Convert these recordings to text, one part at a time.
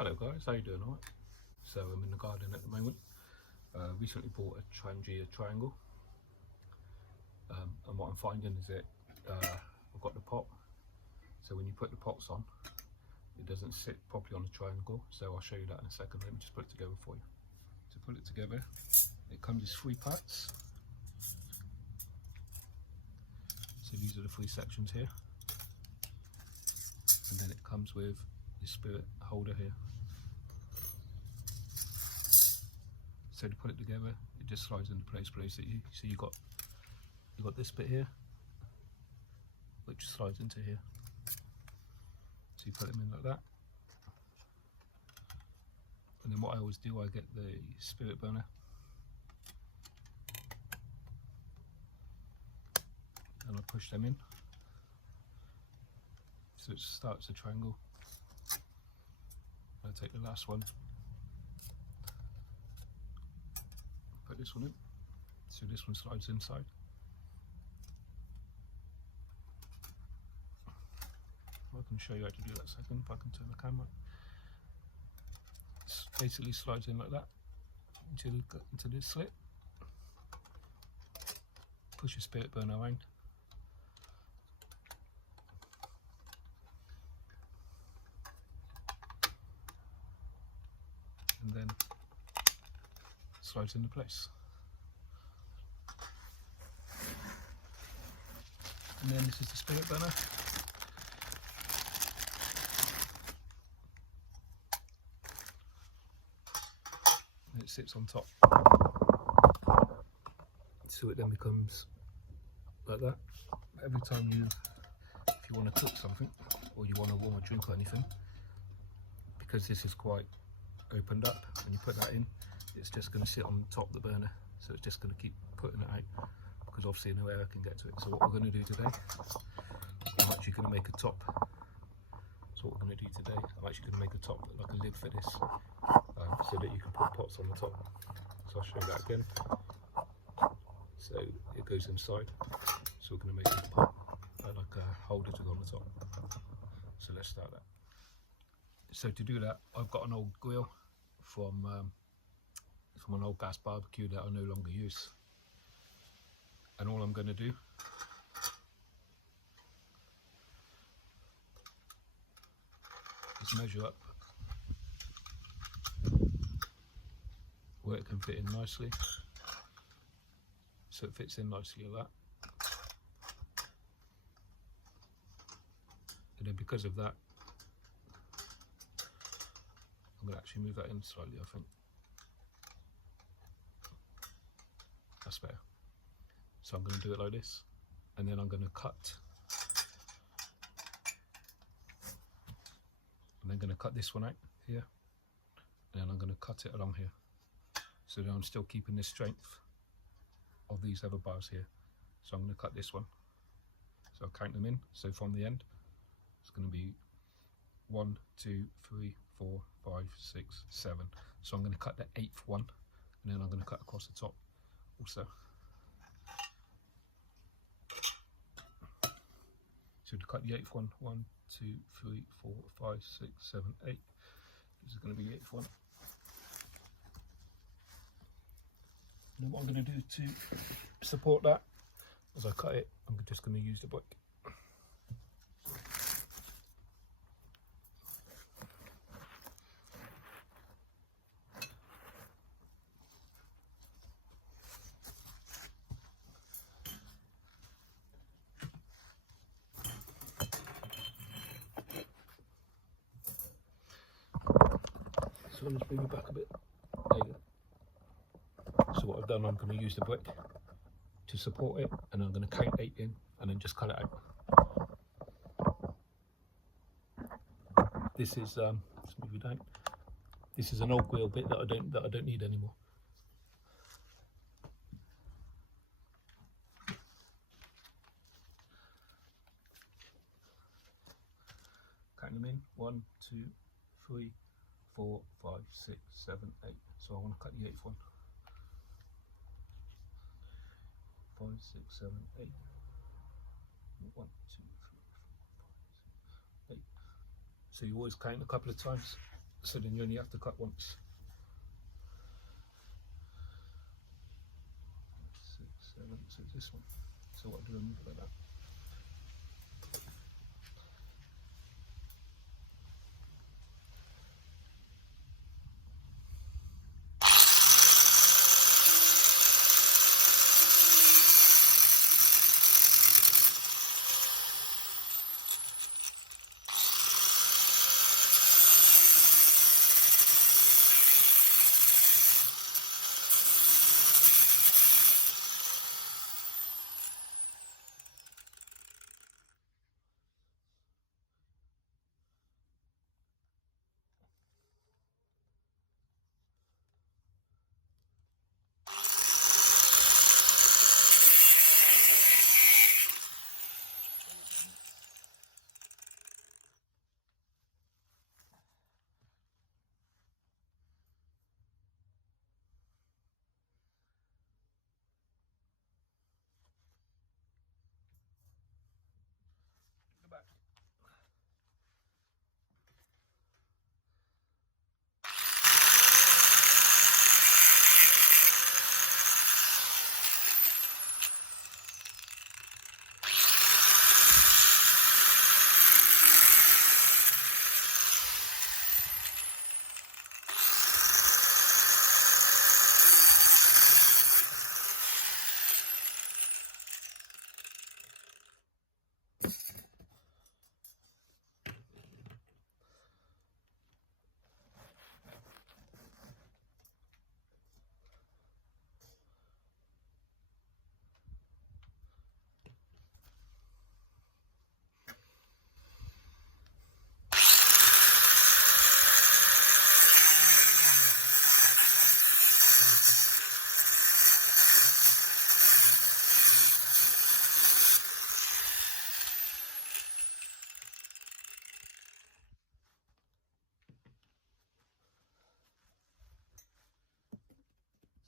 Hello guys, how you doing? Alright. So I'm in the garden at the moment. Recently bought a Trangia Triangle, and what I'm finding is that I've got the pot. So when you put the pots on, it doesn't sit properly on the triangle. So I'll show you that in a second. Let me just put it together for you. To put it together, it comes as 3 parts. So these are the 3 sections here, and then it comes with the spirit holder here. So to put it together, it just slides into place. So you got this bit here, which slides into here. So you put them in like that, and then what I always do, I get the spirit burner, and I push them in, so it starts a triangle. I take the last one, put this one in, so this one slides inside. I can show you how to do that second, if I can turn the camera. It basically slides in like that into this slit. Push your spirit burner around, and then slides into place. And then this is the spirit burner. And it sits on top. So it then becomes like that. Every time if you want to cook something, or you want to warm a drink or anything, because this is quite opened up, when you put that in, it's just going to sit on top of the burner. So it's just going to keep putting it out, because obviously no air can get to it. So what we're going to do today, I'm actually going to make a top. So what we're going to do today, I'm actually going to make a top, like a lid for this, so that you can put pots on the top. So I'll show you that again. So it goes inside. So we're going to make a pot, like a holder to go on the top. So let's start that. So to do that, I've got an old grill from an old gas barbecue that I no longer use. And all I'm going to do is measure up where it can fit in nicely. So it fits in nicely like that. And then because of that, I'm going to actually move that in slightly, I think. That's better. So I'm going to do it like this, and then I'm going to cut. I'm then going to cut this one out here, and then I'm going to cut it along here. So then I'm still keeping the strength of these other bars here. So I'm going to cut this one. So I'll count them in. So from the end, it's going to be 1, 2, 3, 4, 5, 6, 7. So I'm going to cut the 8th one, and then I'm going to cut across the top also. So to cut the 8th one, 1, 2, 3, 4, 5, 6, 7, 8. This is going to be the 8th one. And then what I'm going to do to support that, as I cut it, I'm just going to use the brick. So I'll just move it back a bit. There you go. So what I've done, I'm going to use the brick to support it, and I'm going to count 8 in, and then just cut it out. This is let's move it down. This is an old grill bit that I don't need anymore. Count them in. 1, 2, 3, 4, 5, 6, 7, 8. So I want to cut the 8th one. 5, 6, 7, 8. 1, 2, 3, 4, 5, 6, 8. So you always count a couple of times. So then you only have to cut once. 6, 7, so this one. So what do I move it like that? Go back.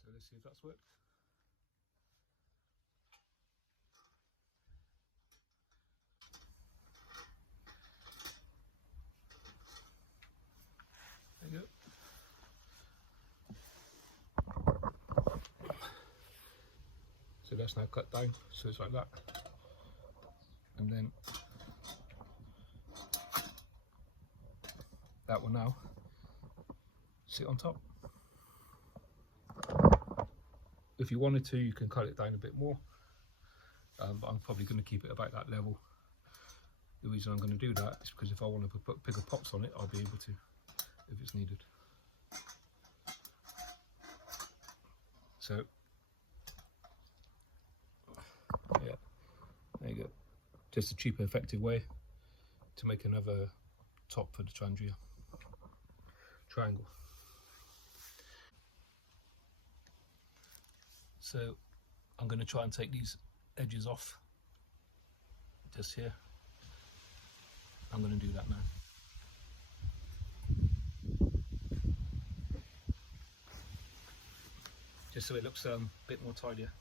So let's see if that's worked. There you go. So that's now cut down, so it's like that. And then that will now sit on top. If you wanted to, you can cut it down a bit more, but I'm probably going to keep it about that level. The reason I'm going to do that is because if I want to put bigger pots on it, I'll be able to if it's needed. So yeah, there you go. Just a cheaper, effective way to make another top for the Trangia Triangle. So I'm going to try and take these edges off just here. I'm going to do that now. Just so it looks a bit more tidier.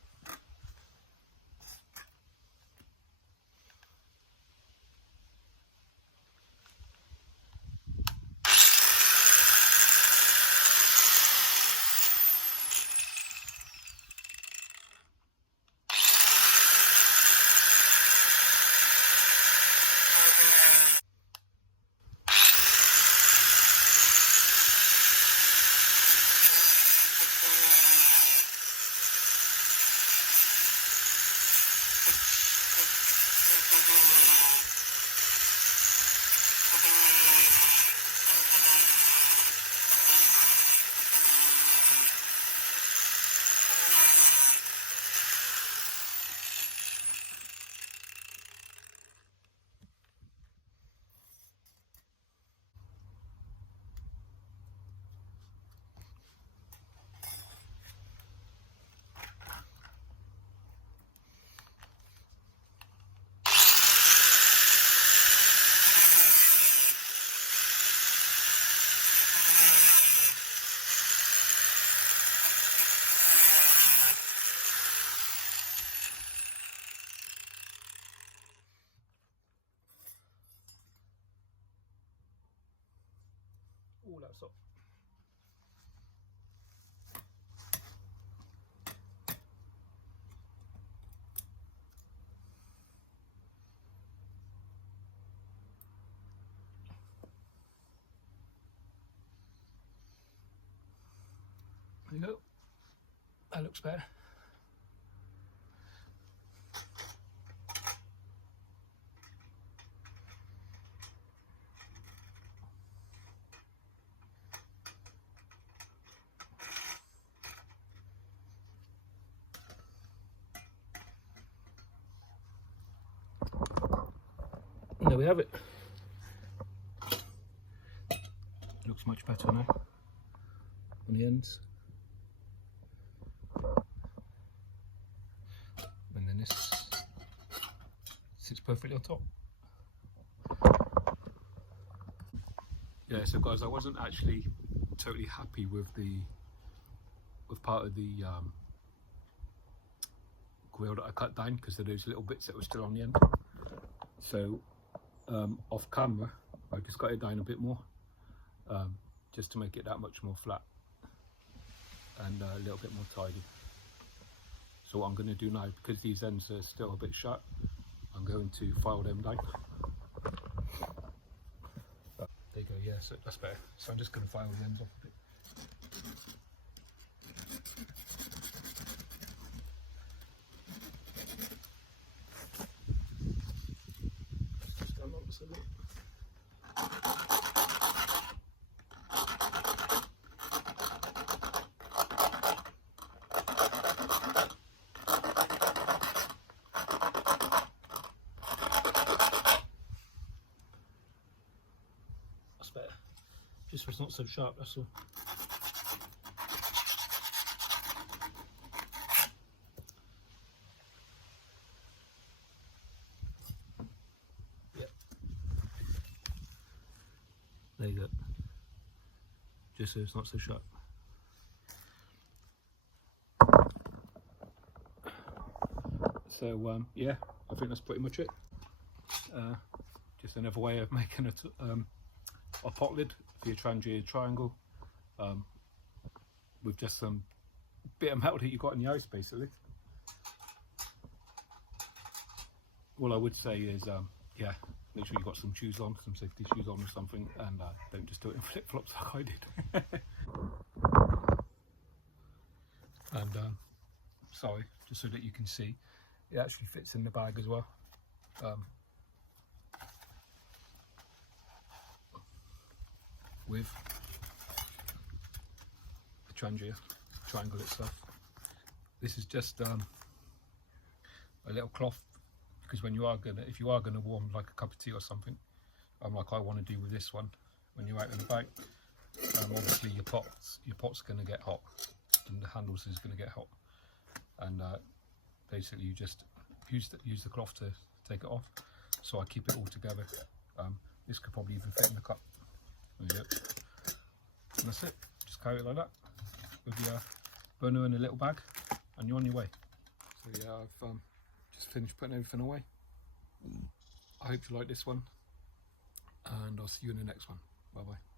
that's up. There you go. That looks better. And there we have it. Looks much better now on the ends. And then this sits perfectly on top. Yeah, so guys, I wasn't actually totally happy with part of the grill that I cut down because of those little bits that were still on the end. So off camera, I just got it down a bit more, just to make it that much more flat and a little bit more tidy. So what I'm going to do now, because these ends are still a bit sharp, I'm going to file them down. There you go, yeah, so that's better. So I'm just going to file the ends off a bit. Just stand on this a bit. Better, just so it's not so sharp, that's all. Yep. There you go. Just so it's not so sharp. So yeah, I think that's pretty much it. Just another way of making a pot lid for your Trangia Triangle, with just some bit of metal that you got in the house, basically. All I would say is, yeah, make sure you got some shoes on, some safety shoes on or something, and don't just do it in flip-flops like I did. And sorry, just so that you can see, it actually fits in the bag as well. With the Trangia Triangle itself. This is just a little cloth, because when you are if you are gonna warm like a cup of tea or something, like I want to do with this one, when you're out and about, obviously your pot's gonna get hot, and the handles is gonna get hot, and basically you just use the cloth to take it off. So I keep it all together. This could probably even fit in the cup. There you go. And that's it. Just carry it like that with your burner in a little bag, and you're on your way. So yeah, I've just finished putting everything away. I hope you like this one, and I'll see you in the next one. Bye bye.